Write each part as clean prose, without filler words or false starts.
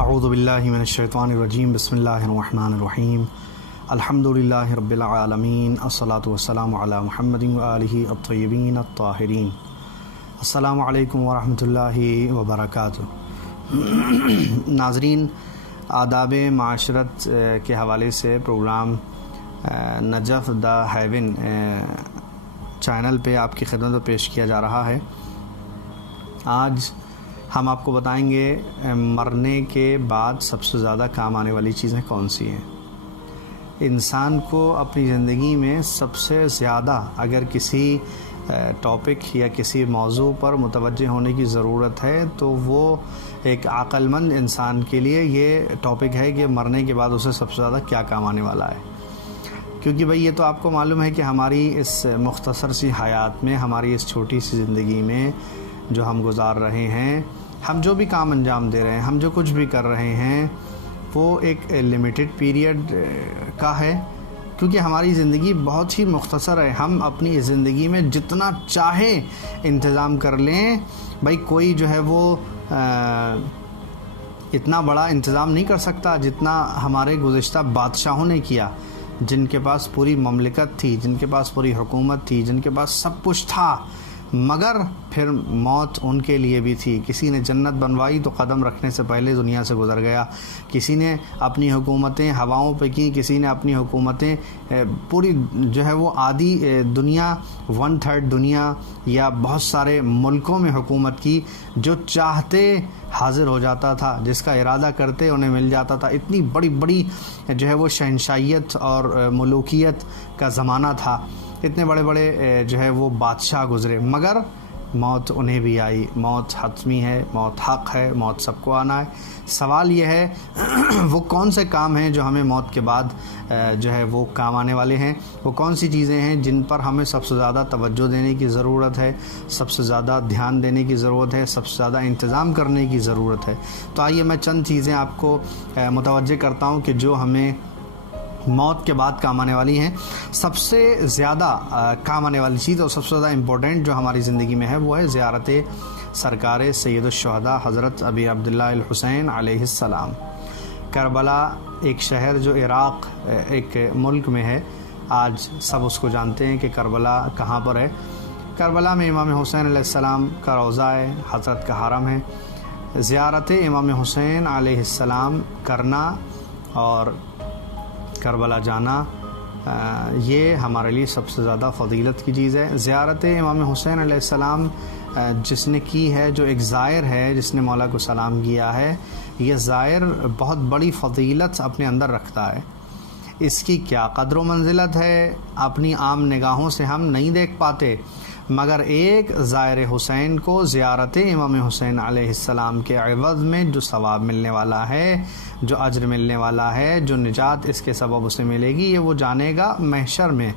اعوذ باللہ من الشیطان الرجیم بسم اللہ الرحمن الرحیم الحمدللہ رب العالمین الصلاۃ والسلام علی محمد وآلہ الطیبین الطاہرین۔ السلام علیکم ورحمۃ اللہ وبرکاتہ۔ ناظرین، آداب معاشرت کے حوالے سے پروگرام نجف دا ہیون چینل پہ آپ کی خدمت میں پیش کیا جا رہا ہے۔ آج ہم آپ کو بتائیں گے مرنے کے بعد سب سے زیادہ کام آنے والی چیزیں کون سی ہیں۔ انسان کو اپنی زندگی میں سب سے زیادہ اگر کسی ٹاپک یا کسی موضوع پر متوجہ ہونے کی ضرورت ہے تو وہ ایک عقل مند انسان کے لیے یہ ٹاپک ہے کہ مرنے کے بعد اسے سب سے زیادہ کیا کام آنے والا ہے۔ کیونکہ بھئی یہ تو آپ کو معلوم ہے کہ ہماری اس مختصر سی حیات میں، ہماری اس چھوٹی سی زندگی میں جو ہم گزار رہے ہیں، ہم جو بھی کام انجام دے رہے ہیں، ہم جو کچھ بھی کر رہے ہیں، وہ ایک لمیٹڈ پیریڈ کا ہے۔ کیونکہ ہماری زندگی بہت ہی مختصر ہے۔ ہم اپنی زندگی میں جتنا چاہے انتظام کر لیں، بھائی کوئی جو ہے وہ اتنا بڑا انتظام نہیں کر سکتا جتنا ہمارے گزشتہ بادشاہوں نے کیا، جن کے پاس پوری مملکت تھی، جن کے پاس پوری حکومت تھی، جن کے پاس سب کچھ تھا، مگر پھر موت ان کے لیے بھی تھی۔ کسی نے جنت بنوائی تو قدم رکھنے سے پہلے دنیا سے گزر گیا، کسی نے اپنی حکومتیں ہواؤں پہ کی، کسی نے اپنی حکومتیں پوری جو ہے وہ آدھی دنیا، 1/3 دنیا یا بہت سارے ملکوں میں حکومت کی۔ جو چاہتے حاضر ہو جاتا تھا، جس کا ارادہ کرتے انہیں مل جاتا تھا۔ اتنی بڑی بڑی جو ہے وہ شہنشاہیت اور ملوکیت کا زمانہ تھا، اتنے بڑے بڑے جو ہے وہ بادشاہ گزرے، مگر موت انہیں بھی آئی۔ موت حتمی ہے، موت حق ہے، موت سب کو آنا ہے۔ سوال یہ ہے وہ کون سے کام ہیں جو ہمیں موت کے بعد جو ہے وہ کام آنے والے ہیں، وہ کون سی چیزیں ہیں جن پر ہمیں سب سے زیادہ توجہ دینے کی ضرورت ہے، سب سے زیادہ دھیان دینے کی ضرورت ہے، سب سے زیادہ انتظام کرنے کی ضرورت ہے۔ تو آئیے میں چند چیزیں آپ کو متوجہ کرتا ہوں کہ جو ہمیں موت کے بعد کام آنے والی ہیں۔ سب سے زیادہ کام آنے والی چیز اور سب سے زیادہ امپورٹنٹ جو ہماری زندگی میں ہے وہ ہے زیارت سرکار سید الشہداء حضرت ابی عبداللہ الحسین علیہ السلام۔ کربلا ایک شہر جو عراق ایک ملک میں ہے، آج سب اس کو جانتے ہیں کہ کربلا کہاں پر ہے۔ کربلا میں امام حسین علیہ السلام کا روضہ ہے، حضرت کا حرم ہے۔ زیارت امام حسین علیہ السلام کرنا اور کربلا جانا یہ ہمارے لیے سب سے زیادہ فضیلت کی چیز ہے۔ زیارت امام حسین علیہ السلام جس نے کی ہے، جو ایک زائر ہے، جس نے مولا کو سلام کیا ہے، یہ زائر بہت بڑی فضیلت اپنے اندر رکھتا ہے۔ اس کی کیا قدر و منزلت ہے اپنی عام نگاہوں سے ہم نہیں دیکھ پاتے، مگر ایک زائر حسین کو زیارت امام حسین علیہ السلام کے عوض میں جو ثواب ملنے والا ہے، جو اجر ملنے والا ہے، جو نجات اس کے سبب اسے ملے گی، یہ وہ جانے گا محشر میں۔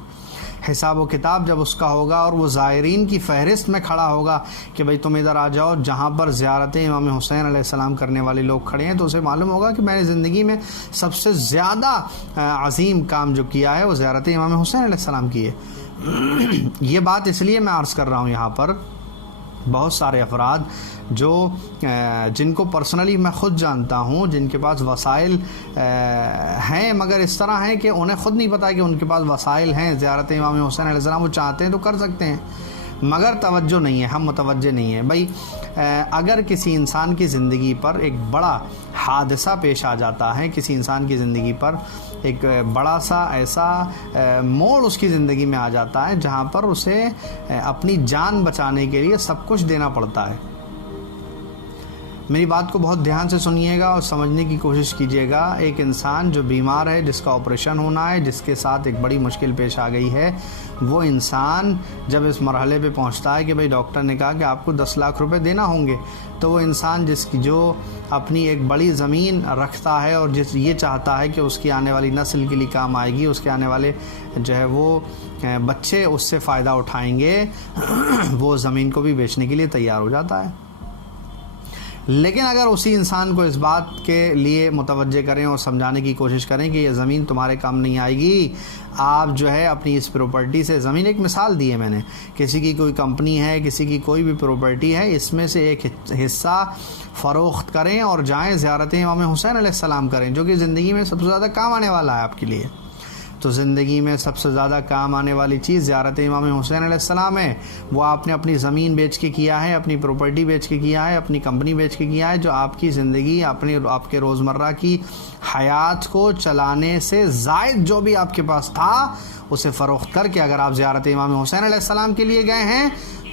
حساب و کتاب جب اس کا ہوگا اور وہ زائرین کی فہرست میں کھڑا ہوگا کہ بھئی تم ادھر آ جاؤ جہاں پر زیارت امام حسین علیہ السلام کرنے والے لوگ کھڑے ہیں، تو اسے معلوم ہوگا کہ میں نے زندگی میں سب سے زیادہ عظیم کام جو کیا ہے وہ زیارت امام حسین علیہ السلام کی ہے۔ یہ بات اس لیے میں عرض کر رہا ہوں یہاں پر، بہت سارے افراد جو جن کو پرسنلی میں خود جانتا ہوں، جن کے پاس وسائل ہیں، مگر اس طرح ہیں کہ انہیں خود نہیں پتہ کہ ان کے پاس وسائل ہیں زیارت امام حسین علیہ السلام، وہ چاہتے ہیں تو کر سکتے ہیں، مگر توجہ نہیں ہے، ہم متوجہ نہیں ہیں۔ بھائی اگر کسی انسان کی زندگی پر ایک بڑا حادثہ پیش آ جاتا ہے، کسی انسان کی زندگی پر ایک بڑا سا ایسا موڑ اس کی زندگی میں آ جاتا ہے جہاں پر اسے اپنی جان بچانے کے لیے سب کچھ دینا پڑتا ہے۔ میری بات کو بہت دھیان سے سنیے گا اور سمجھنے کی کوشش کیجیے گا۔ ایک انسان جو بیمار ہے، جس کا آپریشن ہونا ہے، جس کے ساتھ ایک بڑی مشکل پیش آ گئی ہے، وہ انسان جب اس مرحلے پہ پہنچتا ہے کہ بھئی ڈاکٹر نے کہا کہ آپ کو 10 لاکھ روپے دینا ہوں گے، تو وہ انسان جو اپنی ایک بڑی زمین رکھتا ہے اور یہ چاہتا ہے کہ اس کی آنے والی نسل کے لیے کام آئے گی، اس کے آنے والے جو ہے وہ بچے اس سے فائدہ اٹھائیں گے، وہ زمین کو بھی بیچنے کے لیے تیار ہو جاتا ہے۔ لیکن اگر اسی انسان کو اس بات کے لیے متوجہ کریں اور سمجھانے کی کوشش کریں کہ یہ زمین تمہارے کام نہیں آئے گی، آپ جو ہے اپنی اس پراپرٹی سے، زمین ایک مثال دی ہے میں نے، کسی کی کوئی کمپنی ہے، کسی کی کوئی بھی پراپرٹی ہے، اس میں سے ایک حصہ فروخت کریں اور جائیں زیارت امام حسین علیہ السلام کریں، جو کہ زندگی میں سب سے زیادہ کام آنے والا ہے آپ کے لیے۔ تو زندگی میں سب سے زیادہ کام آنے والی چیز زیارت امام حسین علیہ السلام ہے۔ وہ آپ نے اپنی زمین بیچ کے کیا ہے، اپنی پراپرٹی بیچ کے کیا ہے، اپنی کمپنی بیچ کے کیا ہے، جو آپ کی زندگی، آپ کے روزمرہ کی حیات کو چلانے سے زائد جو بھی آپ کے پاس تھا اسے فروخت کر کے اگر آپ زیارت امام حسین علیہ السلام کے لیے گئے ہیں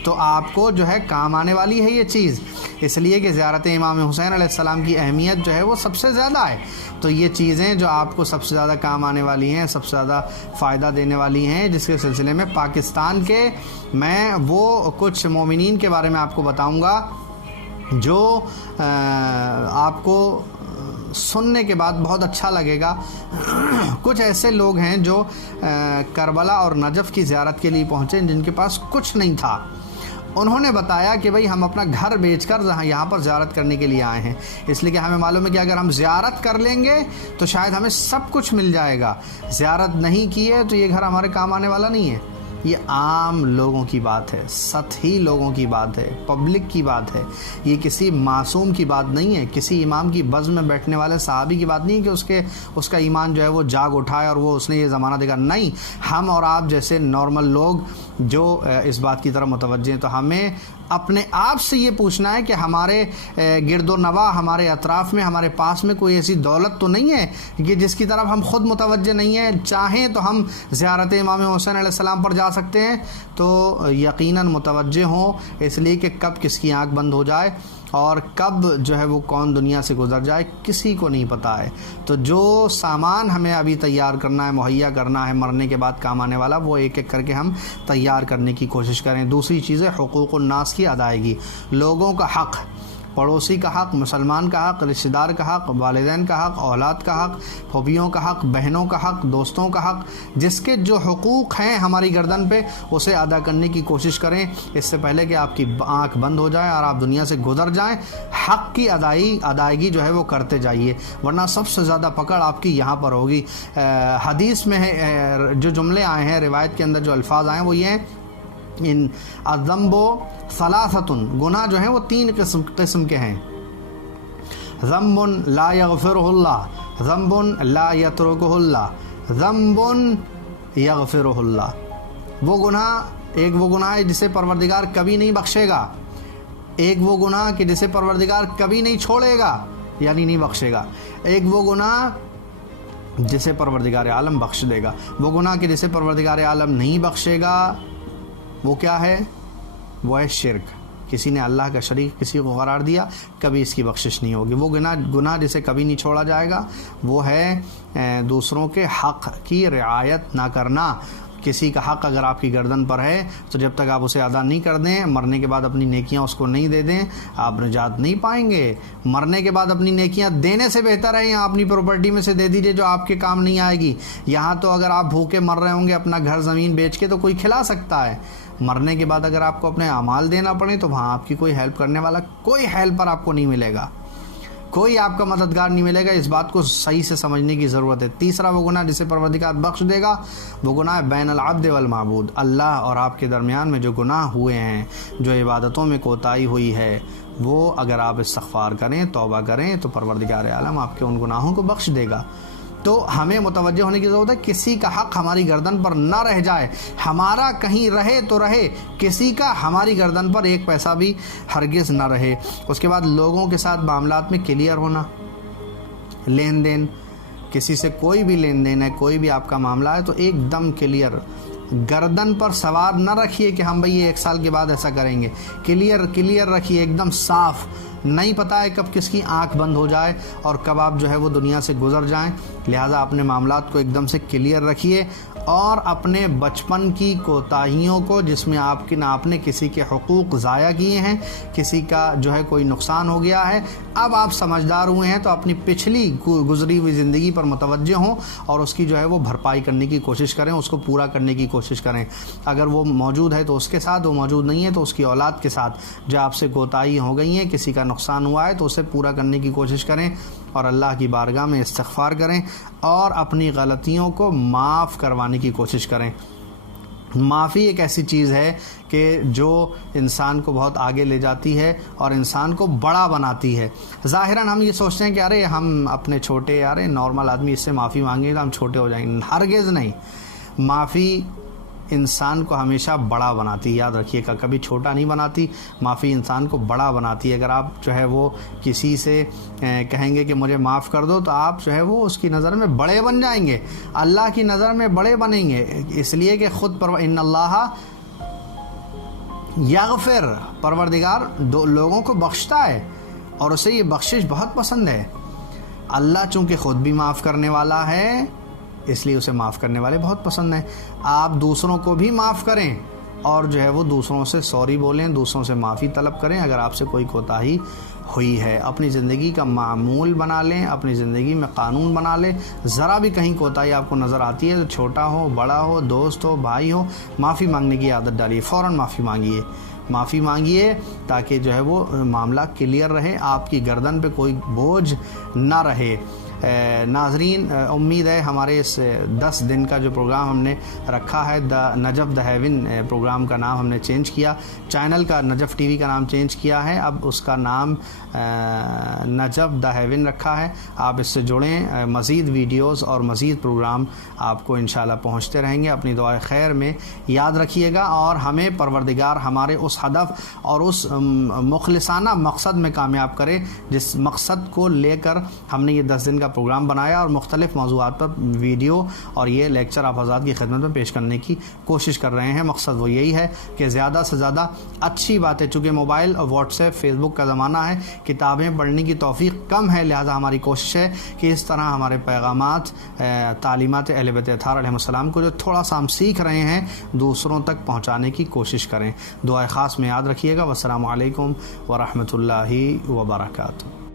تو آپ کو جو ہے کام آنے والی ہے یہ چیز، اس لیے کہ زیارت امام حسین علیہ السلام کی اہمیت جو ہے وہ سب سے زیادہ ہے۔ تو یہ چیزیں جو آپ کو سب سے زیادہ کام آنے والی ہیں، سب سے زیادہ فائدہ دینے والی ہیں، جس کے سلسلے میں پاکستان کے میں وہ کچھ مومنین کے بارے میں آپ کو بتاؤں گا جو آپ کو سننے کے بعد بہت اچھا لگے گا۔ کچھ ایسے لوگ ہیں جو کربلا اور نجف کی زیارت کے لیے پہنچے جن کے پاس کچھ نہیں تھا، انہوں نے بتایا کہ بھئی ہم اپنا گھر بیچ کر یہاں پر زیارت کرنے کے لیے آئے ہیں، اس لیے کہ ہمیں معلوم ہے کہ اگر ہم زیارت کر لیں گے تو شاید ہمیں سب کچھ مل جائے گا، زیارت نہیں کی ہے تو یہ گھر ہمارے کام آنے والا نہیں ہے۔ یہ عام لوگوں کی بات ہے، سطحی لوگوں کی بات ہے، پبلک کی بات ہے، یہ کسی معصوم کی بات نہیں ہے، کسی امام کی بزم میں بیٹھنے والے صحابی کی بات نہیں ہے کہ اس کا ایمان جو ہے وہ جاگ اٹھائے اور وہ اس نے یہ زمانہ دیکھا، نہیں، ہم اور آپ جیسے نارمل لوگ جو اس بات کی طرف متوجہ ہیں۔ تو ہمیں اپنے آپ سے یہ پوچھنا ہے کہ ہمارے گرد و نواح، ہمارے اطراف میں، ہمارے پاس میں کوئی ایسی دولت تو نہیں ہے کہ جس کی طرف ہم خود متوجہ نہیں ہیں، چاہیں تو ہم زیارت امام حسین علیہ السلام پر جا سکتے ہیں، تو یقیناً متوجہ ہوں، اس لیے کہ کب کس کی آنکھ بند ہو جائے اور کب جو ہے وہ کون دنیا سے گزر جائے کسی کو نہیں پتہ ہے۔ تو جو سامان ہمیں ابھی تیار کرنا ہے، مہیا کرنا ہے مرنے کے بعد کام آنے والا، وہ ایک ایک کر کے ہم تیار کرنے کی کوشش کریں۔ دوسری چیز ہے حقوق الناس کی ادائیگی، لوگوں کا حق، پڑوسی کا حق، مسلمان کا حق، رشتہ دار کا حق، والدین کا حق، اولاد کا حق، پھوپھیوں کا حق، بہنوں کا حق، دوستوں کا حق، جس کے جو حقوق ہیں ہماری گردن پہ اسے ادا کرنے کی کوشش کریں اس سے پہلے کہ آپ کی آنکھ بند ہو جائے اور آپ دنیا سے گزر جائیں۔ حق کی ادائیگی جو ہے وہ کرتے جائیے، ورنہ سب سے زیادہ پکڑ آپ کی یہاں پر ہوگی۔ حدیث میں جو جملے آئے ہیں، روایت کے اندر جو الفاظ آئے ہیں وہ یہ ہیں، ان الذنب ثلاثۃ، گناہ جو ہیں وہ تین قسم کے ہیں، ذنب لا یغفرہ اللہ، ذنب لا یترکہ اللہ، ذنب یغفرہ اللہ۔ وہ گناہ، ایک وہ گناہ ہے جسے پروردگار کبھی نہیں بخشے گا، ایک وہ گناہ کہ جسے پروردگار کبھی نہیں چھوڑے گا یعنی نہیں بخشے گا، ایک وہ گناہ جسے پروردگار عالم بخش دے گا۔ وہ گناہ کہ جسے پروردگار عالم نہیں بخشے گا وہ کیا ہے؟ وہ ہے شرک، کسی نے اللہ کا شریک کسی کو قرار دیا، کبھی اس کی بخشش نہیں ہوگی۔ وہ گناہ جسے کبھی نہیں چھوڑا جائے گا وہ ہے دوسروں کے حق کی رعایت نہ کرنا۔ کسی کا حق اگر آپ کی گردن پر ہے تو جب تک آپ اسے ادا نہیں کر دیں، مرنے کے بعد اپنی نیکیاں اس کو نہیں دے دیں، آپ نجات نہیں پائیں گے۔ مرنے کے بعد اپنی نیکیاں دینے سے بہتر ہے یہاں اپنی پراپرٹی میں سے دے دیجئے جو آپ کے کام نہیں آئے گی۔ یہاں تو اگر آپ بھوکے مر رہے ہوں گے اپنا گھر زمین بیچ کے تو کوئی کھلا سکتا ہے، مرنے کے بعد اگر آپ کو اپنے اعمال دینا پڑے تو وہاں آپ کی کوئی ہیلپ کرنے والا، کوئی ہیلپر آپ کو نہیں ملے گا، کوئی آپ کا مددگار نہیں ملے گا۔ اس بات کو صحیح سے سمجھنے کی ضرورت ہے۔ تیسرا وہ گناہ جسے پروردگار بخش دے گا وہ گناہ ہے بین العبد والمعبود، اللہ اور آپ کے درمیان میں جو گناہ ہوئے ہیں، جو عبادتوں میں کوتاہی ہوئی ہے، وہ اگر آپ استغفار کریں، توبہ کریں تو پروردگار عالم آپ کے ان گناہوں کو بخش دے گا۔ تو ہمیں متوجہ ہونے کی ضرورت ہے کسی کا حق ہماری گردن پر نہ رہ جائے، ہمارا کہیں رہے تو رہے، کسی کا ہماری گردن پر ایک پیسہ بھی ہرگز نہ رہے۔ اس کے بعد لوگوں کے ساتھ معاملات میں کلیئر ہونا، لین دین، کسی سے کوئی بھی لین دین ہے، کوئی بھی آپ کا معاملہ ہے تو ایک دم کلیئر، گردن پر سوار نہ رکھیے کہ ہم بھئی یہ 1 سال کے بعد ایسا کریں گے، کلیئر رکھیے، ایک دم صاف۔ نہیں پتہ ہے کب کس کی آنکھ بند ہو جائے اور کب آپ جو ہے وہ دنیا سے گزر جائیں، لہٰذا اپنے معاملات کو ایک دم سے کلیئر رکھیے اور اپنے بچپن کی کوتاہیوں کو جس میں آپ نے کسی کے حقوق ضائع کیے ہیں، کسی کا جو ہے کوئی نقصان ہو گیا ہے، اب آپ سمجھدار ہوئے ہیں تو اپنی پچھلی گزری ہوئی زندگی پر متوجہ ہوں اور اس کی جو ہے وہ بھرپائی کرنے کی کوشش کریں، اس کو پورا کرنے کی کوشش کریں۔ اگر وہ موجود ہے تو اس کے ساتھ، وہ موجود نہیں ہے تو اس کی اولاد کے ساتھ جو آپ سے کوتاہی ہو گئی ہیں، کسی کا نقصان ہوا ہے تو اسے پورا کرنے کی کوشش کریں اور اللہ کی بارگاہ میں استغفار کریں اور اپنی غلطیوں کو معاف کروانے کی کوشش کریں۔ معافی ایک ایسی چیز ہے کہ جو انسان کو بہت آگے لے جاتی ہے اور انسان کو بڑا بناتی ہے۔ ظاہراً ہم یہ سوچتے ہیں کہ ارے ہم اپنے چھوٹے، ارے نارمل آدمی اس سے معافی مانگیں تو ہم چھوٹے ہو جائیں گے۔ ہرگز نہیں، معافی انسان کو ہمیشہ بڑا بناتی ہے، یاد رکھیے گا، کبھی چھوٹا نہیں بناتی۔ معافی انسان کو بڑا بناتی ہے۔ اگر آپ جو ہے وہ کسی سے کہیں گے کہ مجھے معاف کر دو تو آپ جو ہے وہ اس کی نظر میں بڑے بن جائیں گے، اللہ کی نظر میں بڑے بنیں گے، اس لیے کہ خود ان اللہ یغفر، پروردگار لوگوں کو بخشتا ہے اور اسے یہ بخشش بہت پسند ہے۔ اللہ چونکہ خود بھی معاف کرنے والا ہے اس لیے اسے معاف کرنے والے بہت پسند ہیں۔ آپ دوسروں کو بھی معاف کریں اور جو ہے وہ دوسروں سے سوری بولیں، دوسروں سے معافی طلب کریں اگر آپ سے کوئی کوتاہی ہوئی ہے۔ اپنی زندگی کا معمول بنا لیں، اپنی زندگی میں قانون بنا لیں۔ ذرا بھی کہیں کوتاہی آپ کو نظر آتی ہے تو چھوٹا ہو، بڑا ہو، دوست ہو، بھائی ہو، معافی مانگنے کی عادت ڈالیے، فوراً معافی مانگیے تاکہ جو ہے وہ معاملہ کلیئر رہے، آپ کی گردن پہ کوئی بوجھ نہ رہے۔ ناظرین، امید ہے ہمارے اس 10 دن کا جو پروگرام ہم نے رکھا ہے، نجف دا ہیون پروگرام کا نام ہم نے چینج کیا، چینل کا نجف ٹی وی کا نام چینج کیا ہے، اب اس کا نام نجف دا ہیون رکھا ہے۔ آپ اس سے جڑیں، مزید ویڈیوز اور مزید پروگرام آپ کو انشاءاللہ پہنچتے رہیں گے۔ اپنی دعائے خیر میں یاد رکھیے گا اور ہمیں پروردگار ہمارے اس ہدف اور اس مخلصانہ مقصد میں کامیاب کرے جس مقصد کو لے کر ہم نے یہ 10 دن کا پروگرام بنایا اور مختلف موضوعات پر ویڈیو اور یہ لیکچر آپ حضرات کی خدمت میں پیش کرنے کی کوشش کر رہے ہیں۔ مقصد وہ یہی ہے کہ زیادہ سے زیادہ اچھی باتیں، چونکہ موبائل اور واٹس ایپ، فیس بک کا زمانہ ہے، کتابیں پڑھنے کی توفیق کم ہے، لہذا ہماری کوشش ہے کہ اس طرح ہمارے پیغامات، تعلیمات اہل بیت اطہار علیہ السلام کو جو تھوڑا سا ہم سیکھ رہے ہیں دوسروں تک پہنچانے کی کوشش کریں۔ دعائے خاص میں یاد رکھیے گا۔ والسلام علیکم ورحمۃ اللہ وبرکاتہ۔